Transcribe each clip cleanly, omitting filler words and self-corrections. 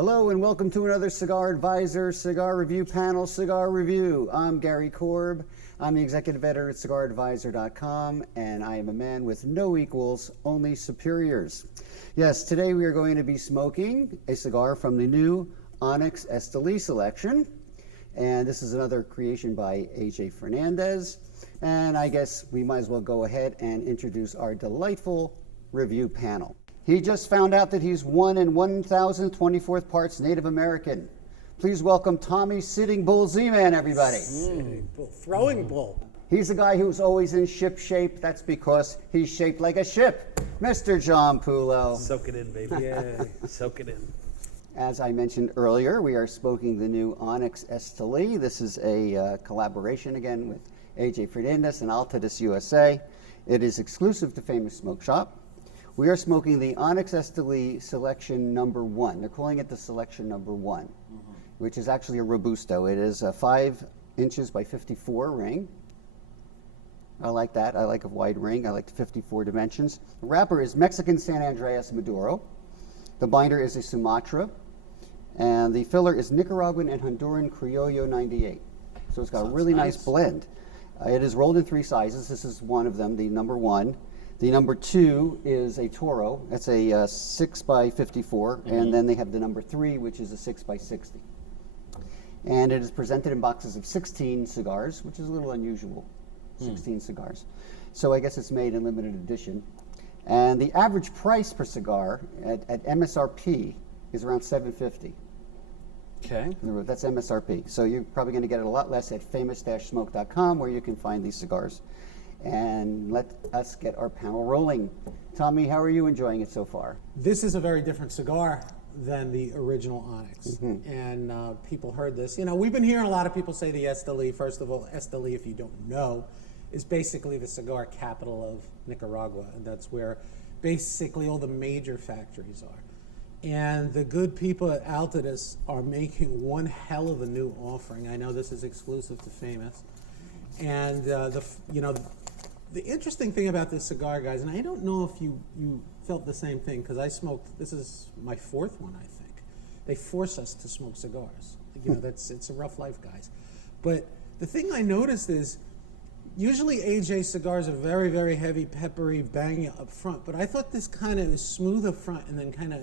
Hello and welcome to another Cigar Advisor Cigar Review Panel Cigar Review. I'm Gary Korb. I'm the executive editor at cigaradvisor.com, and I am a man with no equals, only superiors. Yes, today we are going to be smoking a cigar from the new Onyx Estelí selection, and this is another creation by AJ Fernandez. And I guess we might as well go ahead and introduce our delightful review panel. He just found out that he's 1 in 1,024th parts Native American. Please welcome Tommy Sitting Bull Z-Man, everybody. Sitting Bull, throwing bull. He's the guy who's always in ship shape. That's because he's shaped like a ship. Mr. John Pulo. Soak it in, baby. Yeah, soak it in. As I mentioned earlier, we are smoking the new Onyx Estelí. This is a collaboration again with AJ Fernandez and Altadis U.S.A. It is exclusive to Famous Smoke Shop. We are smoking the Onyx Estelí Selection Number 1. They're calling it the Selection Number 1, which is actually a Robusto. It is a 5 inches by 54 ring. I like that. I like a wide ring. I like the 54 dimensions. The wrapper is Mexican San Andrés Maduro. The binder is a Sumatra. And the filler is Nicaraguan and Honduran Criollo 98. So it's got a really nice blend. It is rolled in 3 sizes. This is one of them, the number 1. The number 2 is a Toro. That's a 6 by 54, and then they have the number 3, which is a 6 by 60. And it is presented in boxes of 16 cigars, which is a little unusual, 16 cigars. So I guess it's made in limited edition. And the average price per cigar at MSRP is around $7.50. Okay. That's MSRP. So you're probably going to get it a lot less at famous-smoke.com, where you can find these cigars. And let us get our panel rolling. Tommy, how are you enjoying it so far? This is a very different cigar than the original Onyx. And people heard this. You know, we've been hearing a lot of people say the Estelí. First of all, Estelí, if you don't know, is basically the cigar capital of Nicaragua. And that's where basically all the major factories are. And the good people at Altadis are making one hell of a new offering. I know this is exclusive to Famous. And the interesting thing about this cigar, guys, and I don't know if you felt the same thing, because I smoked, this is my 4th one, I think. They force us to smoke cigars. You know, it's a rough life, guys. But the thing I noticed is, usually AJ cigars are very, very heavy, peppery, banging up front. But I thought this kind of is smooth up front and then kind of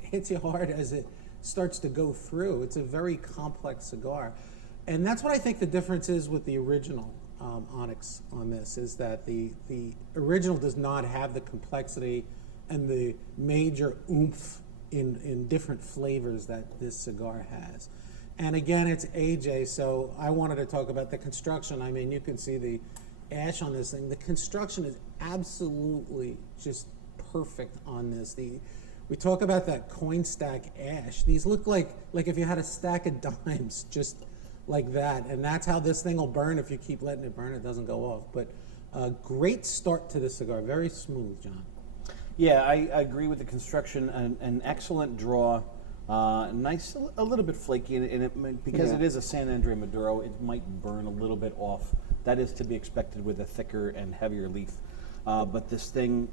hits you hard as it starts to go through. It's a very complex cigar. And that's what I think the difference is with the original Onyx on this, is that the original does not have the complexity and the major oomph in different flavors that this cigar has. And again, it's AJ, so I wanted to talk about the construction. I mean, you can see the ash on this thing. The construction is absolutely just perfect on this. We talk about that coin stack ash. These look like if you had a stack of dimes, just like that. And that's how this thing will burn. If you keep letting it burn, it doesn't go off. But a great start to this cigar. Very smooth, John. Yeah, I agree with the construction. An excellent draw. Nice, a little bit flaky, and because it is a San Andrés Maduro, it might burn a little bit off. That is to be expected with a thicker and heavier leaf. But this thing,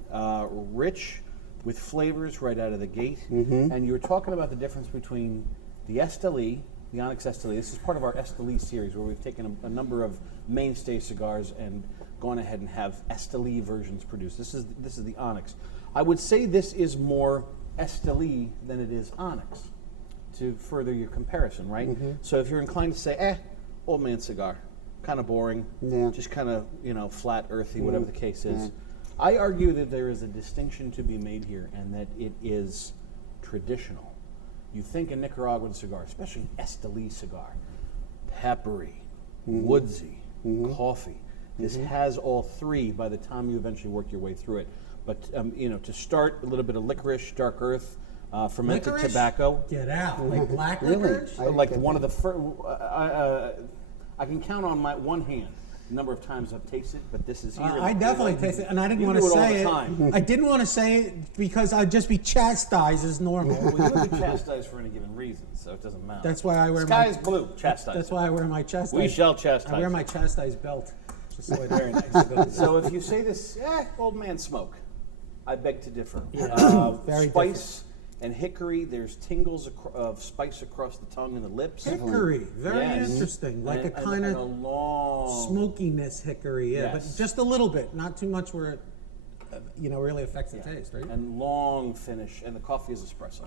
rich with flavors right out of the gate. And you were talking about the difference between the Estelí, the Onyx Estelí. This is part of our Estelí series, where we've taken a number of mainstay cigars and gone ahead and have Estelí versions produced. This is the Onyx. I would say this is more Estelí than it is Onyx, to further your comparison, right? So if you're inclined to say, old man cigar, kind of boring, just kind of, flat, earthy, whatever the case is. I argue that there is a distinction to be made here, and that it is traditional. You think a Nicaraguan cigar, especially an Estelí cigar, peppery, woodsy, coffee. This has all 3 by the time you eventually work your way through it. But to start, a little bit of licorice, dark earth, fermented Licorice? tobacco. Get out. Like black licorice? Like one of the first. I can count on my one hand the number of times I've tasted, but this is here. I definitely tasted it, and I didn't want to say it. I didn't want to say it because I'd just be chastised as normal. Well, you would be chastised for any given reason, so it doesn't matter. That's why I wear Sky is blue, chastised. That's why I wear my chastise. We shall chastise. I wear my chastise belt. Just so very nice. So if you say this, old man smoke, I beg to differ. Yeah. Spice And hickory, there's tingles of spice across the tongue and the lips. Hickory, very Yes. interesting. Like And- a kind and a of long smokiness hickory, yeah, but Yes. just a little bit, not too much where it, really affects the yeah. taste, right? And long finish, and the coffee is espresso.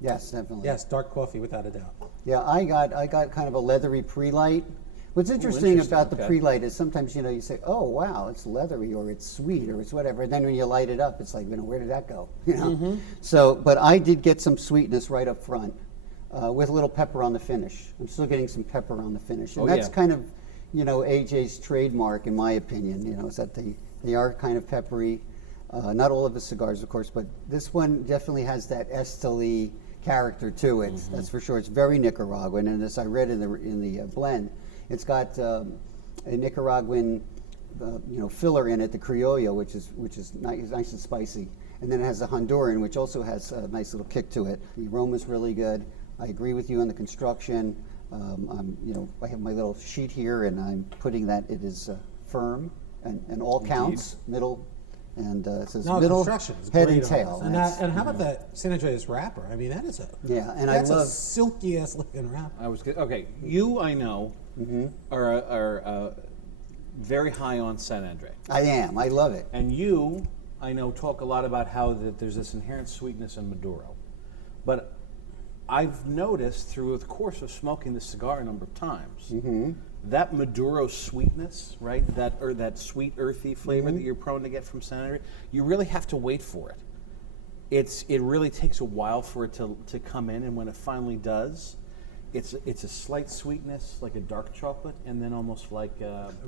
Yes, definitely. Yes, dark coffee without a doubt. Yeah, I got kind of a leathery pre-light. What's interesting interesting, about the okay. pre-light is sometimes you say, "Oh, wow, it's leathery," or "It's sweet," or "It's whatever." And then when you light it up, it's like, where did that go? So, but I did get some sweetness right up front, with a little pepper on the finish. I'm still getting some pepper on the finish, and Oh, that's yeah. kind of, AJ's trademark, in my opinion. Is that they are kind of peppery. Not all of the cigars, of course, but this one definitely has that Estelí character to it. That's for sure. It's very Nicaraguan, and as I read in the blend, it's got a Nicaraguan, filler in it, the Criollo, which is nice and spicy, and then it has the Honduran, which also has a nice little kick to it. The aroma's really good. I agree with you on the construction. I have my little sheet here, and I'm putting that it is firm and all counts, middle. And it says No, middle, construction is head, great and on tail. this. And, That's- and how about that San Andrés wrapper? I mean, that is that's a silky ass looking wrapper. Okay. You, I know, are very high on San Andrés. I am. I love it. And you, I know, talk a lot about how that there's this inherent sweetness in Maduro. But I've noticed through the course of smoking this cigar a number of times, that Maduro sweetness, right? That sweet, earthy flavor that you're prone to get from San Andrés, you really have to wait for it. It really takes a while for it to come in, and when it finally does, it's a slight sweetness, like a dark chocolate, and then almost like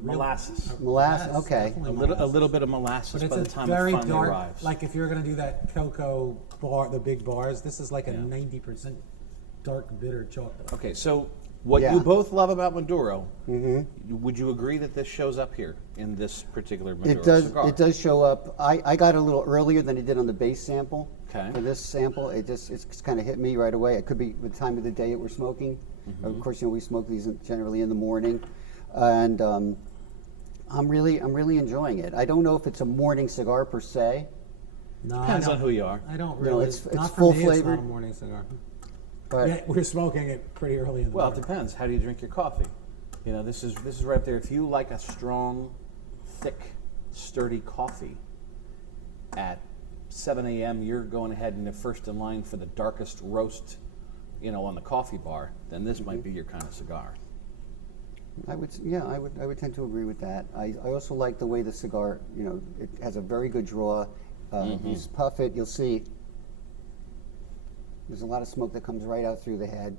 molasses. Molasses. Okay. Definitely A little bit of molasses But by the it's a time very it finally dark, arrives. like if you're going to do that cocoa bar, the big bars, this is like a 90% dark bitter chocolate. Okay, so what Yeah. you both love about Maduro, would you agree that this shows up here in this particular Maduro It does. cigar? It does show up. I got a little earlier than it did on the base sample. Okay. For this sample, it's kind of hit me right away. It could be the time of the day it we're smoking. Of course, we smoke these generally in the morning, and I'm really enjoying it. I don't know if it's a morning cigar per se. No, Depends I on don't- who you are. I don't know, really. it's not for full me, It's not flavored. a morning cigar. But Yeah, we're smoking it pretty early in the Well, it morning. depends. How do you drink your coffee? This is right there. If you like a strong, thick, sturdy coffee at 7 a.m., you're going ahead and the first in line for the darkest roast, on the coffee bar, then this might be your kind of cigar. I would tend to agree with that. I also like the way the cigar, it has a very good draw. You just puff it, you'll see there's a lot of smoke that comes right out through the head.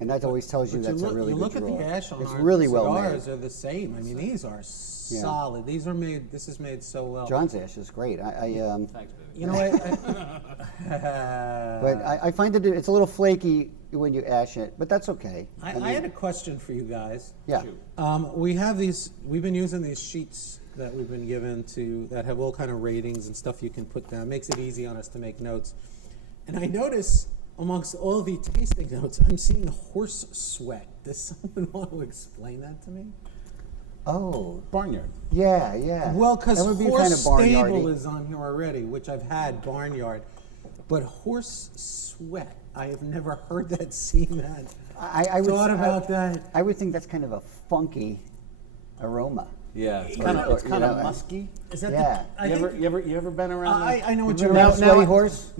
And that always tells you But that's a really you good look draw. at the ash on it's our really well made. cigars are the same. I mean, these are solid. These are made. This is made so well. John's ash is great. Thanks, baby. You know what? But I find it's a little flaky when you ash it, but that's okay. I had a question for you guys. Yeah. Shoot. We have these. We've been using these sheets that we've been given that have all kind of ratings and stuff you can put down. Makes it easy on us to make notes. And I notice amongst all the tasting notes, I'm seeing horse sweat. Does someone want to explain that to me? Oh, Barnyard. yeah. Well, because That would be horse kind of barnyardy. stable is on here already, which I've had barnyard, but horse sweat. I have never heard that, seen that. I would thought about that. I would think that's kind of a funky aroma. Yeah, it's Or- kind or, of you know, musky. Is that Yeah. the? I You think, ever been around? I know what You you're ever about. had a sweaty horse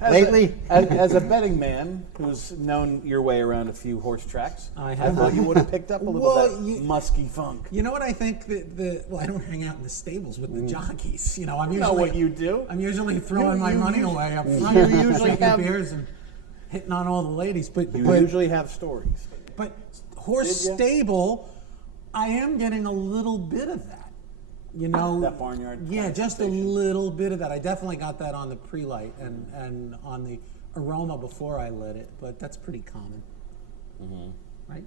As lately? as a betting man who's known your way around a few horse tracks, I I have. thought you would have picked up a little Well, of that musky funk. You know what I think? Well, I don't hang out in the stables with the jockeys. I'm usually. know what you do. I'm usually throwing my money away up front. you usually drinking have- beers and hitting on all the ladies. But You usually have stories. But horse Did ya? stable, I am getting a little bit of that. That barnyard Yeah, kind of just a sensation. little bit of that. I definitely got that on the pre-light and on the aroma before I lit it, but that's pretty common. Right?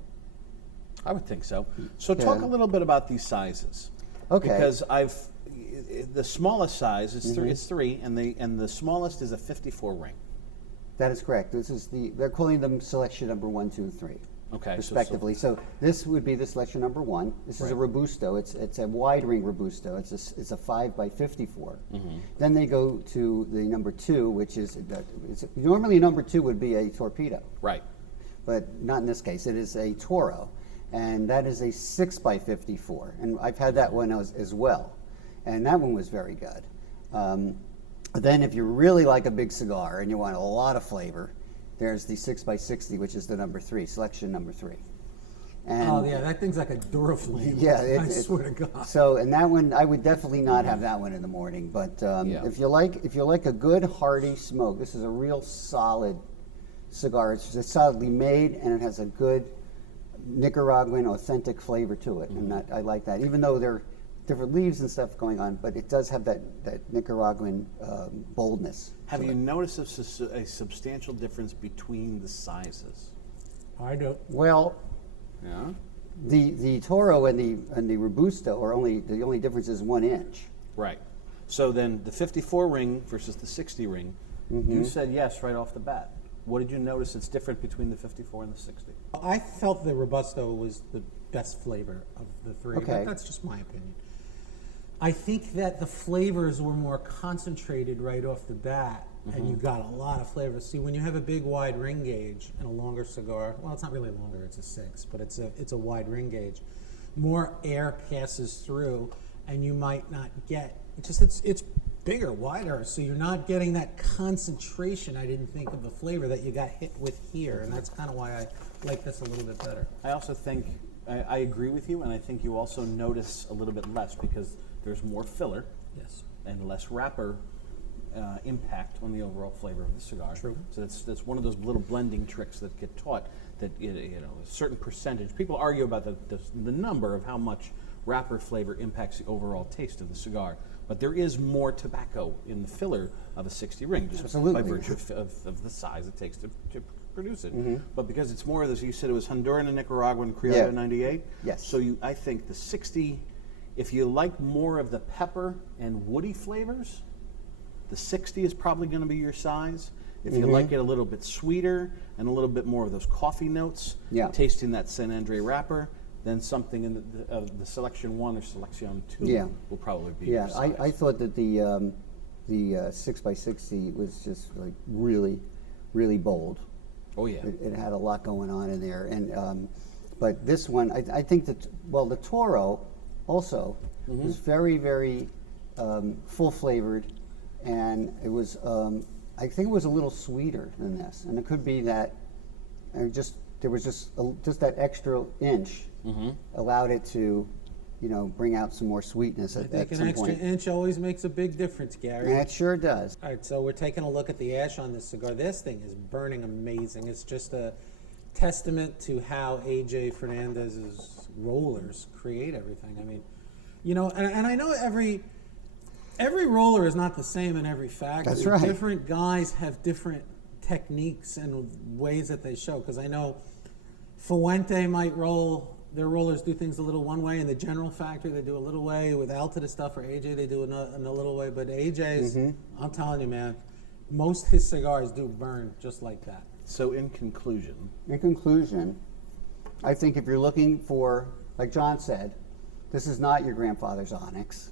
I would think so. So talk Yeah. a little bit about these sizes. Okay. Because the smallest size is three. It's 3, and the smallest is a 54 ring. That is correct. They're calling them selection number 1, 2, 3. Okay, so- respectively. So this would be the selection number 1. This is a Robusto. It's a wide ring Robusto. It's a 5 by 54. Then they go to the number 2, which is normally number 2 would be a torpedo, Right. but not in this case. It is a Toro, and that is a 6 by 54. And I've had that one as well, and that one was very good. Then if you really like a big cigar and you want a lot of flavor, there's the 6 by 60, which is the number 3, selection number 3. And Oh yeah, that thing's like a Duraflame. yeah, I swear to God. So, and that one, I would definitely not have that one in the morning. But Yeah. if you like a good hearty smoke, this is a real solid cigar. It's just solidly made, and it has a good Nicaraguan authentic flavor to it, and I like that. Even though there are different leaves and stuff going on, but it does have that Nicaraguan boldness. Have to you it. noticed a substantial difference between the sizes? I don't. Well, Yeah. the Toro and the Robusto are the only difference is 1 inch. Right. So then the 54 ring versus the 60 ring, you said yes right off the bat. What did you notice that's different between the 54 and the 60? I felt the Robusto was the best flavor of the 3, Okay. but that's just my opinion. I think that the flavors were more concentrated right off the bat, and you got a lot of flavor. See, when you have a big wide ring gauge and a longer cigar, well, it's not really longer, it's a 6, but it's a wide ring gauge, more air passes through, and you might not get, it's bigger, wider, so you're not getting that concentration, I didn't think, of the flavor that you got hit with here, and that's kind of why I like this a little bit better. I also think, I agree with you, and I think you also notice a little bit less because there's more filler Yes. and less wrapper impact on the overall flavor of the cigar. True. So that's one of those little blending tricks that get taught. That a certain percentage. People argue about the number of how much wrapper flavor impacts the overall taste of the cigar, but there is more tobacco in the filler of a 60 ring, just Absolutely. by virtue of the size it takes to produce it. But because it's more of this, you said it was Honduran and Nicaraguan Criollo Yeah. 98. Yes. So I think the 60. If you like more of the pepper and woody flavors, the 60 is probably going to be your size. If you like it a little bit sweeter and a little bit more of those coffee notes, Yeah. tasting that San Andrés wrapper, then something in the selection 1 or selection 2 Yeah. will probably be Yeah, your size. I thought that the 6 by 60 was just like really, really bold. Oh yeah. It had a lot going on in there, and but this one, I think that the Toro also was very, very full flavored, and it was I think it was a little sweeter than this, and it could be that there was just that extra inch allowed it to, bring out some more sweetness I at think an some extra point. inch always makes a big difference, Gary. And it sure does. All right, so we're taking a look at the ash on this cigar. This thing is burning amazing. It's just a testament to how AJ Fernandez's rollers create everything. I mean, and I know every roller is not the same in every factory. That's right. Different guys have different techniques and ways that they show. Because I know Fuente might roll, their rollers do things a little one way. In the general factory, they do a little way. With Altadis stuff or AJ, they do in a little way. But AJ's, I'm telling you, man, most his cigars do burn just like that. So in conclusion, I think if you're looking for, like John said, this is not your grandfather's Onyx.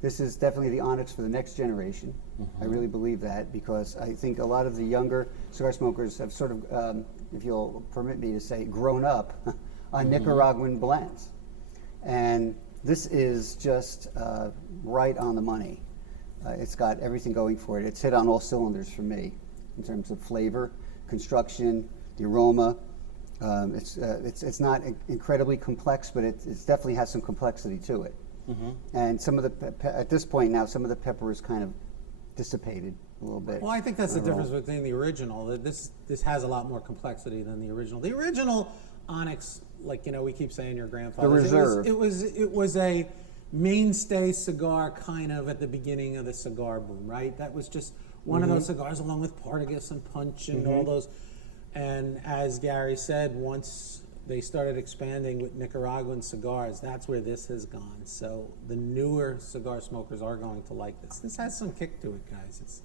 This is definitely the Onyx for the next generation. I really believe that, because I think a lot of the younger cigar smokers have sort of, if you'll permit me to say, grown up on Nicaraguan blends. And this is just right on the money. It's got everything going for it. It's hit on all cylinders for me in terms of flavor, construction, the aroma. It's not incredibly complex, but it definitely has some complexity to it. And some of at this point now, some of the pepper is kind of dissipated a little bit. Well, I think that's the difference between the original. That this has a lot more complexity than the original. The original Onyx, like we keep saying, your grandfather. The Reserve. It was a mainstay cigar kind of at the beginning of the cigar boom, right? That was just one of those cigars, along with Partagas and Punch and all those. And as Gary said, once they started expanding with Nicaraguan cigars, that's where this has gone. So the newer cigar smokers are going to like this. This has some kick to it, guys. It's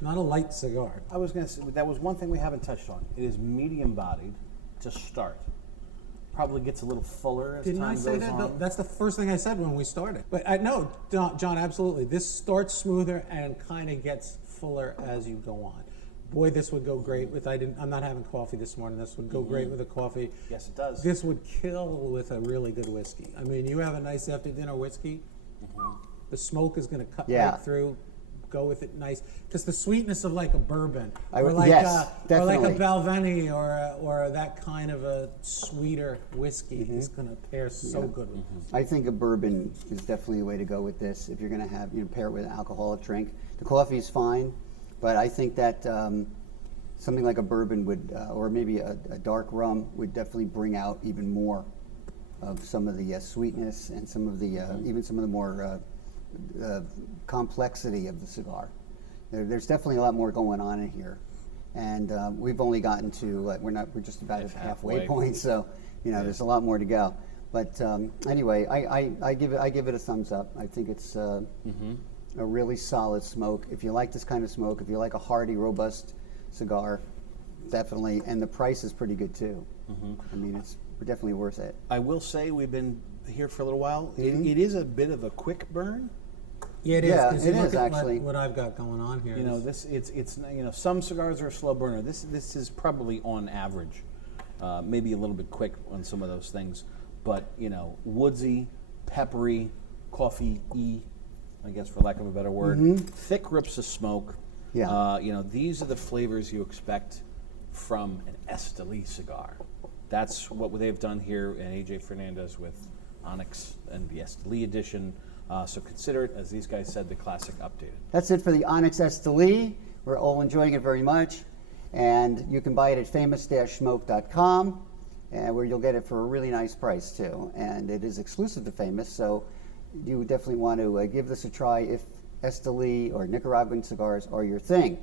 not a light cigar. I was going to say, that was one thing we haven't touched on. It is medium bodied to start. probably gets a little fuller as Didn't time I goes say that? on. That's the first thing I said when we started. But I know, John, absolutely. This starts smoother and kind of gets fuller as you go on. Boy, this would go great with. I'm not having coffee this morning. This would go great with a coffee. Yes, it does. This would kill with a really good whiskey. I mean, you have a nice after dinner whiskey. The smoke is going to cut Yeah. right through. Go with it nice, because the sweetness of like a bourbon, I or would- like yes, or like a definitely. Balvenie, or that kind of a sweeter whiskey is going to pair so good with this. I think a bourbon is definitely a way to go with this. If you're going to have, pair it with an alcoholic drink. The coffee is fine, but I think that something like a bourbon would, or maybe a dark rum, would definitely bring out even more of some of the sweetness and some of the, even some of the more complexity of the cigar. There's definitely a lot more going on in here, and we've only gotten to we're just about at the halfway point, so there's a lot more to go. But anyway, I give it a thumbs up. I think it's a really solid smoke. If you like this kind of smoke, if you like a hearty, robust cigar, definitely, and the price is pretty good too. I mean, it's definitely worth it. I will say we've been here for a little while. It is a bit of a quick burn. Yeah, it is. Yeah, 'cause you it look is, at actually. what I've got going on here. It's some cigars are a slow burner. This is probably on average, maybe a little bit quick on some of those things, but woodsy, peppery, coffee-y, I guess for lack of a better word, thick rips of smoke. Yeah. These are the flavors you expect from an Estelí cigar. That's what they've done here in AJ Fernandez with Onyx and the Estelí edition. So consider it, as these guys said, the classic updated. That's it for the Onyx Estelí. We're all enjoying it very much. And you can buy it at famous-smoke.com, where you'll get it for a really nice price, too. And it is exclusive to Famous, so you definitely want to give this a try if Estelí or Nicaraguan cigars are your thing.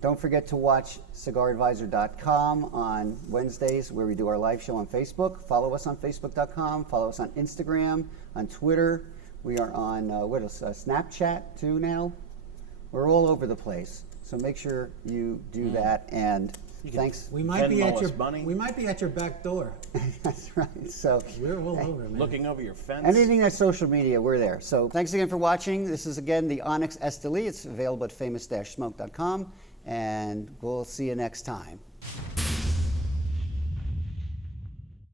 Don't forget to watch cigaradvisor.com on Wednesdays, where we do our live show on Facebook. Follow us on facebook.com. Follow us on Instagram, on Twitter. We are on, Snapchat too now. We're all over the place. So make sure you do that. And thanks. we might be Venmo at us, your Bunny. we might be at your back door. That's right. So We're all over, man. Looking over your fence. anything that's social media, we're there. So thanks again for watching. This is, again, the Onyx Estelí. It's available at famous-smoke.com. And we'll see you next time.